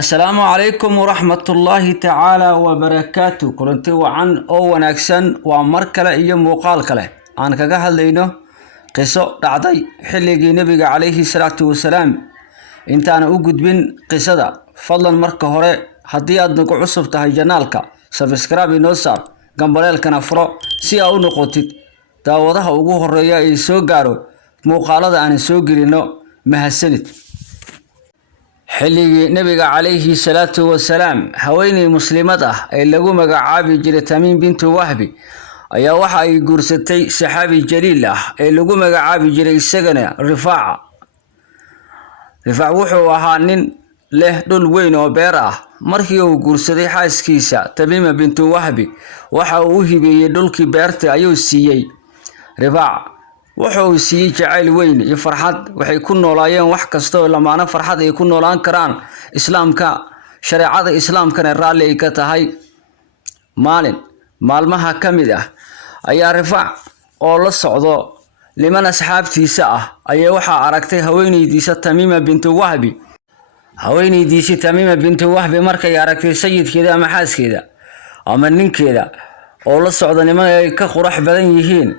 السلام عليكم ورحمة الله تعالى وبركاته كلنتي وعن أو ونكسن ومركلة إيام وقالكلة عن كجهل لينه قصة رعدي حلقي نبي عليه الصلاة والسلام أنت أنا أوجد بين قصة فضلا مركه هراء هدي أدنك عصب تهي جنالك سبسكرابي نوصار جنبالك كنافرة سي أو نقطة داوضها وجوه الرياء يسوقارو مقالة عن السوق لأنه مهسنت xilligii nabiga calayhi salaatu wasalaam haweeney muslimad ah ee lagu magacaabi jiray Tamiim bintu Wahbi ayaa waxa ay guursatay saxaabi jaliil ah ee lagu magacaabi jiray isagana Rifaac wuxuu ahaa nin leh dhul weyn oo beer ah markii uu guursaday xaaskiisa Tamiim bintu Wahbi waxa uu u hibeeyay dhulkii beerta ayuu siiyay Rifaac wuxuu siiyay jacayl weyn iyo farxad waxay ku noolaayeen wax kasto lamaana farxad ay ku noolaan karaan islaamka shariicada islaamkana raali ay ka tahay maalmaha kamid ah ayaa Rifaac oo la socdo liman asxaabtiisa ah ayaa waxa aragtay haweeneydiisa Tamiima bintu Wahbi markay aragtay sayidkeeda ama xaaskeeda ama ninkeeda oo la socdo niman ay ka qurux badan yihiin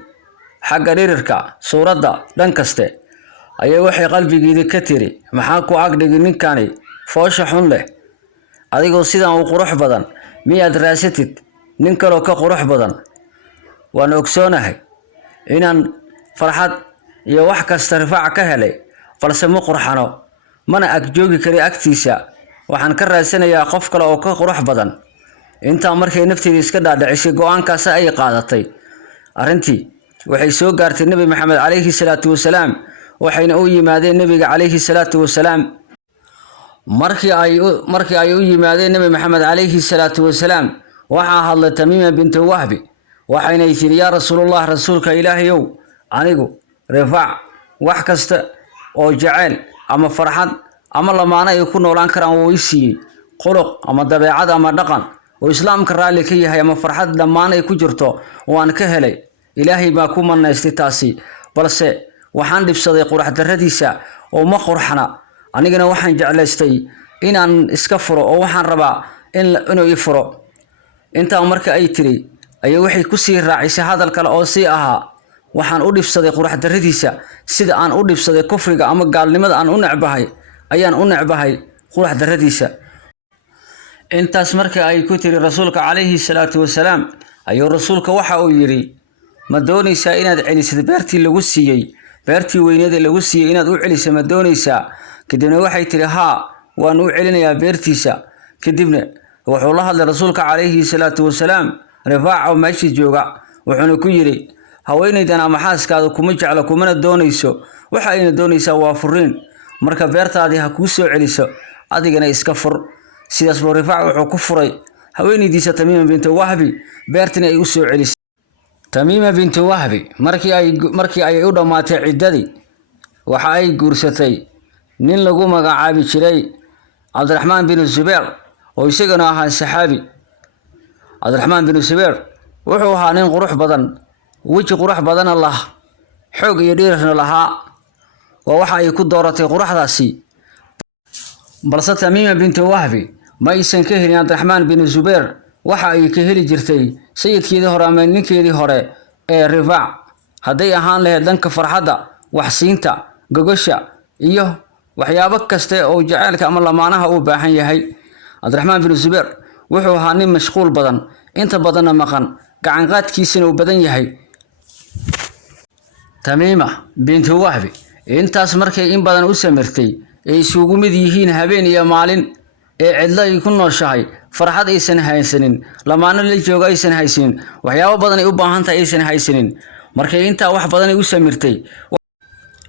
xagga dhirirka suurada dhan kaste ayay waxay qalbigeeda ka tiri maxaa ku agdhigay ninkani foosha xun leh adigoo sidaan u qurux badan miyaad raasatid nin kale oo ka qurux badan waan ogsoonahay inaan farxad iyo wax kasta Rifaac ka helay balse ma qurxano mana ag joogi kari agtiisa waxaan ka raasanayaa qof kale oo ka qurux badan inta markay nafteeda iska dhaadhicisay go'aankaas ay qaadatay arintii waxay soo gaartay nabi maxamed calayhi salaatu wasalaam waxayna u yimaadeen nabiga calayhi salaatu wasalaam markii ay u yimaadeen nabi maxamed calayhi salaatu wasalaam waxa hadlay Tamiima bintu Wahbi waxayna tiri yaa rasuulullah rasuulka ilaahayow anigu Rifaac wax kasta oo jacayl ama farxad ama lamaana ay ku noolaan karaan oo isiiyay quluq ama dabeecad ama dhaqan oo islaamka raali ka yahay ama farxad lamaana ay ku jirto waan ka helay ilaahay baa ku manaystay taasi balse waxaan dhibsaday qurux daradiisa oo ma qurxana anigana waxaan jeclaystay inaan iska furo oo waxaan rabaa inuu i furo inta marka ay tiri ayay waxay ku sii raacisay hadal kale oo sii ahaa waxaan u dhibsaday qurux daradiisa sida aan u dhibsaday kufriga ama gaalnimada aan u necbahay ayaan u necbahay qurux daradiisa intaas marka ay ku tiri rasuulka calayhi salaatu wasalaam ayuu rasuulka waxa uu yiri ma doonaysaa inaad celisid beertii lagu siiyay beertii weyneed lagu siiyay inaad u celiso ma doonaysaa kadibna waxay tiri haa waan u celinayaa beertiisa kadibna wuxuu la hadlay rasuulka calayhi salaatu wasalaam Rifaac oo meeshii jooga wuxuuna ku yiri haweeneydan ama xaaskaada kuma jecla kumana doonayso waxa ayna doonaysaa waa furiin marka beertaadii ha ku soo celiso adigana iska fur sidaas buu Rifaac wuxuu ku furay haweeneydiisa Tamiima bintu Wahbi beertina ay u soo celisay Tamiima bintu Wahbi markii ay u dhamaatay ciidadii waxa ay guursatay nin lagu magacaabi jiray Cabdiraxmaan bin Zubayr oo isagana ahaa saxaabi Cabdiraxmaan bin Zubayr wuxuu ahaa nin qurux badan waji qurux badan Allah xoog iyo dhiirna lahaa waxa ay ku dooratay quruxdaasi balse Tamiima bintu Wahbi ma aysan ka helin Cabdiraxmaan bin Zubayr waxa ay ka heli jirtay sayidkeedii hore ama ninkeedii hore ee Rifaac haday ahaan lahayd dhanka farxadda wax siinta gogosha iyo waxyaabo kasta oo jacaylka ama lamaanaha u baahan yahay Cabdiraxmaan bin Zubayr wuxuu ahaa nin mashquul badan inta badan maqan gacan qaadkiisana uu badan yahay Tamiima bintu Wahbi intaas markay in badan u samirtay ay isugu mid yihiin habeen iyo maalin ee cidla ay ku nooshahay farxad aysan haysanin lamaana la jooga aysan haysanin waxyaabo badan ay u baahan tahay aysan haysanin markay inta wax badan ay u samirtay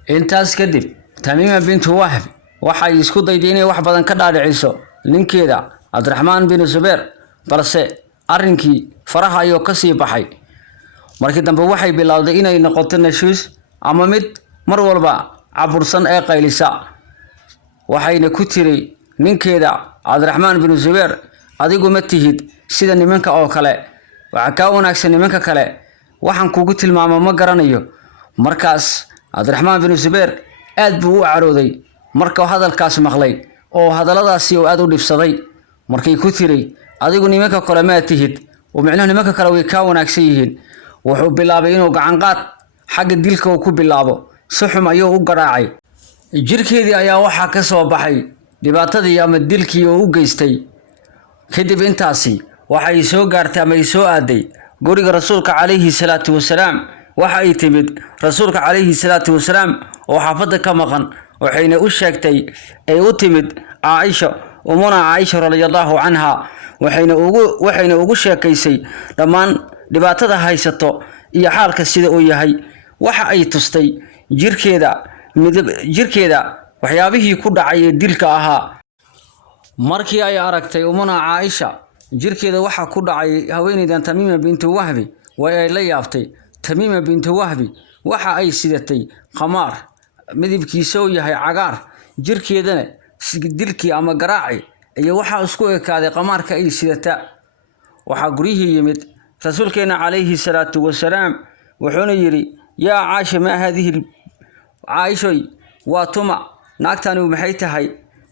intaas kadib Tamiima bintu Wahbi waxay isku dayday inay wax badan ka dhaadhiciso ninkeeda Cabdiraxmaan bin Zubayr balse arrinkii faraha ayuu ka sii baxay markii dambe waxay bilowday inay noqoto nashiis ama mid mar walba cabursan ee qaylisa waxayna ku tiri ninkeeda Cabdiraxmaan bin Zubayr adigu ma tihid sida nimanka oo kale waxa ka wanaagsan nimanka kale waxaan kugu tilmaamo ma garanayo markaas Cabdiraxmaan bin Zubayr aad buu u carooday marka hadalkaas maqlay oo hadalladaasi uu aad u dhibsaday markay ku tiri adigu nimanka kale ma tihid oo macnaheedu nimanka kale way ka wanaagsan yihiin wuxuu bilaabay inuu gacan qaad xagga dilka uu ku bilaabo si xum ayuu u garaacay jirkeedii ayaa waxa ka soo baxay dhibaatadii ama dilkii uu u geystay kadib intaasi waxay soo gaartay ama ay soo aaday guriga rasuulka calayhi salaatu wasalaam waxa ay timid rasuulka calayhi salaatu wasalaam oo xaafada ka maqan waxayna u sheegtay ay u timid Aisha umuna Aisha radhiyallahu anha waxayna ugu sheekaysay dhamaan dhibaatada haysato iyo xaalka sida uu yahay waxa ay tustay jirkeeda waxyaabihii ku dhacay ee dilka ahaa markii ay aragtay umuna Aisha jirkeeda waxa ku dhacay haweeneydan Tamiima bintu Wahbi way ay la yaabtay Tamiima bintu Wahbi waxa ay sidatay qamaar midabkiisu yahay cagaar jirkeedana dilkii ama garaaci iyo waxa isku ekaaday qamaarka ay sidata waxa guriyihii yimid rasuulkeena calayhi salaatu wasalaam wuxuuna yiri yaa Aisha ma hadhihi Aisha waa tuma naagtani maxay tahay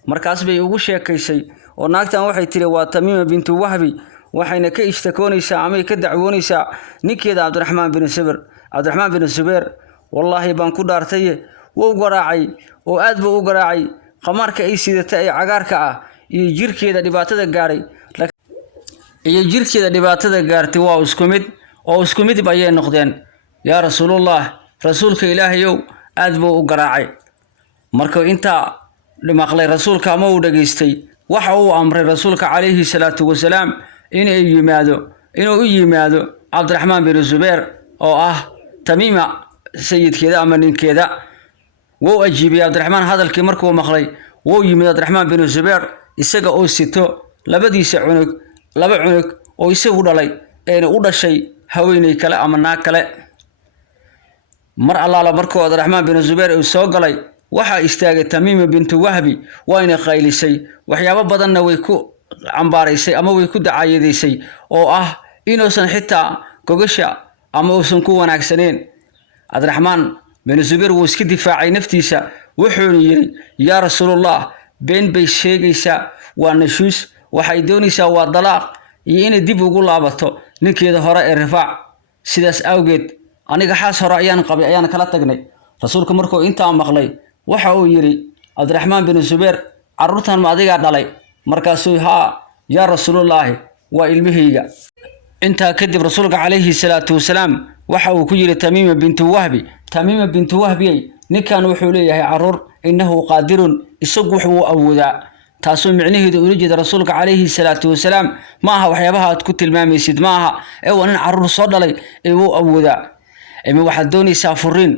markaas bay ugu sheekaysay oo naagtan waxay tiri waa Tamiima bintu Wahbi waxayna ka ishtakoonaysaa ama ka dacwoonaysaa ninkeeda Cabdiraxmaan bin Zubayr wallahi baan ku dhaartay wuu garaacay oo aad buu u garaacay qamaarka ay sidata ay cagaarka ah iyo jirkeeda dhibaatada gaartay waa isku mid bayay noqdeen yaa rasuulullah rasuulka ilaahayow aad buu u garaacay marka inta maqlay rasuulka ama uu dhageystay waxa uu amray rasuulka calayhi salaatu wasalaam inuu u yimaado Cabdiraxmaan bin Zubayr oo ah Tamiima sayidkeeda ama ninkeeda wuu ajiibay Cabdiraxmaan hadalkii markuu maqlay wuu yimid Cabdiraxmaan bin Zubayr isaga oo sito laba cunug oo isagu dhalay ee u dhashay haweeney kale ama naag kale mar allaala markuu Cabdiraxmaan bin Zubayr uu soo galay waxa istaagay Tamiima bintu Wahbi wayna qaylisay waxyaabo badanna way ku cambaaraysay ama way ku dacayadeysay oo ah inuusan xitaa gogasha ama uusan ku wanaagsaneen Cabdiraxmaan bin Zubayr wuu iska difaacay naftiisa wuxuu yiri yaa rasuulullah been bay sheegaysaa waa nashuus waxay doonaysaa waa dalaaq iyo inay dib ugu laabato ninkeeda hore ee Rifaac sidaas awgeed aniga xaas hore ayaan kala tagnay rasuulka markuu inta maqlay waxa uu yiri Cabdiraxmaan bin Zubayr carruurtan ma adiga dhalay markaasuu yaa rasuulullah waa ilmahayga inta kadib rasuulka calayhi salaatu wasalaam waxa uu ku yiri Tamiima bintu Wahbi ninkan wuxuu leeyahay carruur innahu qaadirun isagu wuxuu awoodaa taasoo micnaheedu uu jeedo rasuulka calayhi salaatu wasalaam ma aha waxyaabaha aad ku tilmaamaysid ma aha ee waa nin carruur soo dhalay ee uu awoodaa ama waxa doonaysaa furiin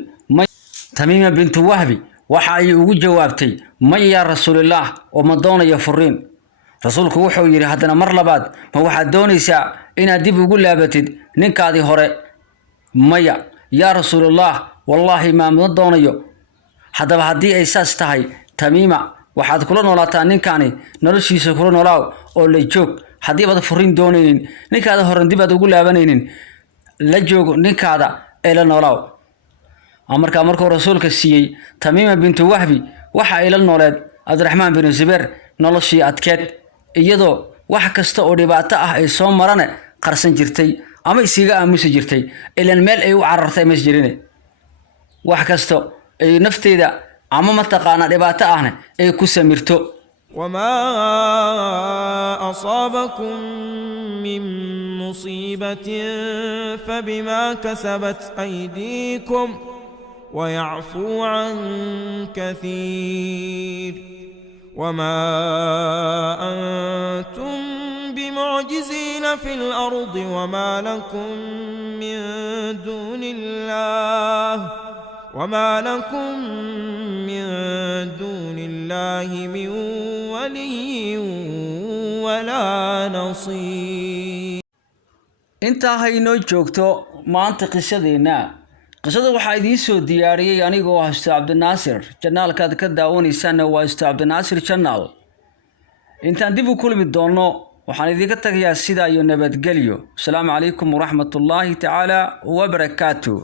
Tamiima bintu Wahbi waxa ay ugu jawaabtay ma ya rasuulullah oo ma doonayo furiin rasuulku wuxuu yiri haddana mar labaad ma waxa doonaysaa inaad dib ugu laabatid ninkaadii hore maya ya rasuulullah wallahi ma doonayo haddaba haddii ay saas tahay Tamiima waxaad kula noolaataa ninkani noloshiisa kula noolaaw oo la joog haddii baad furiin doonaynin ninkaada hore dib aad ugu laabanaynin la joog ninkaada ee la noolaaw markuu rasuulka siiyay Tamiima bintu Wahbi waxa ay la nooleed Cabdiraxmaan bin Zubayr noloshii adkeed iyadoo wax kasta oo dhibaato ah ay soo marane qarsan jirtay ama isiga aamusi jirtay ilaan meel ay u carartay ma jirin wax kasta ay nafteeda ama mataqaana dhibaato ahna ay ku samirto وما أصابكم من مصيبة فبما كسبت أيديكم ويعفو عن كثير وما أنتم بمعجزين في الأرض وما لكم من دون الله من ولي ولا نصير. intaa haynoo joogto maanta qisadeena qisada waxaa idiin soo diyaariyay anigoo ah Ustaad Cabdinaasir channelkaad ka daawanaysan waa Ustaad Cabdinaasir channel intaan dib u kulmi doono waxaan idinka tagayaa sida iyo nabadgelyo. Assalaamu calaykum wa rahmatullaahi ta'ala wa barakaatuh.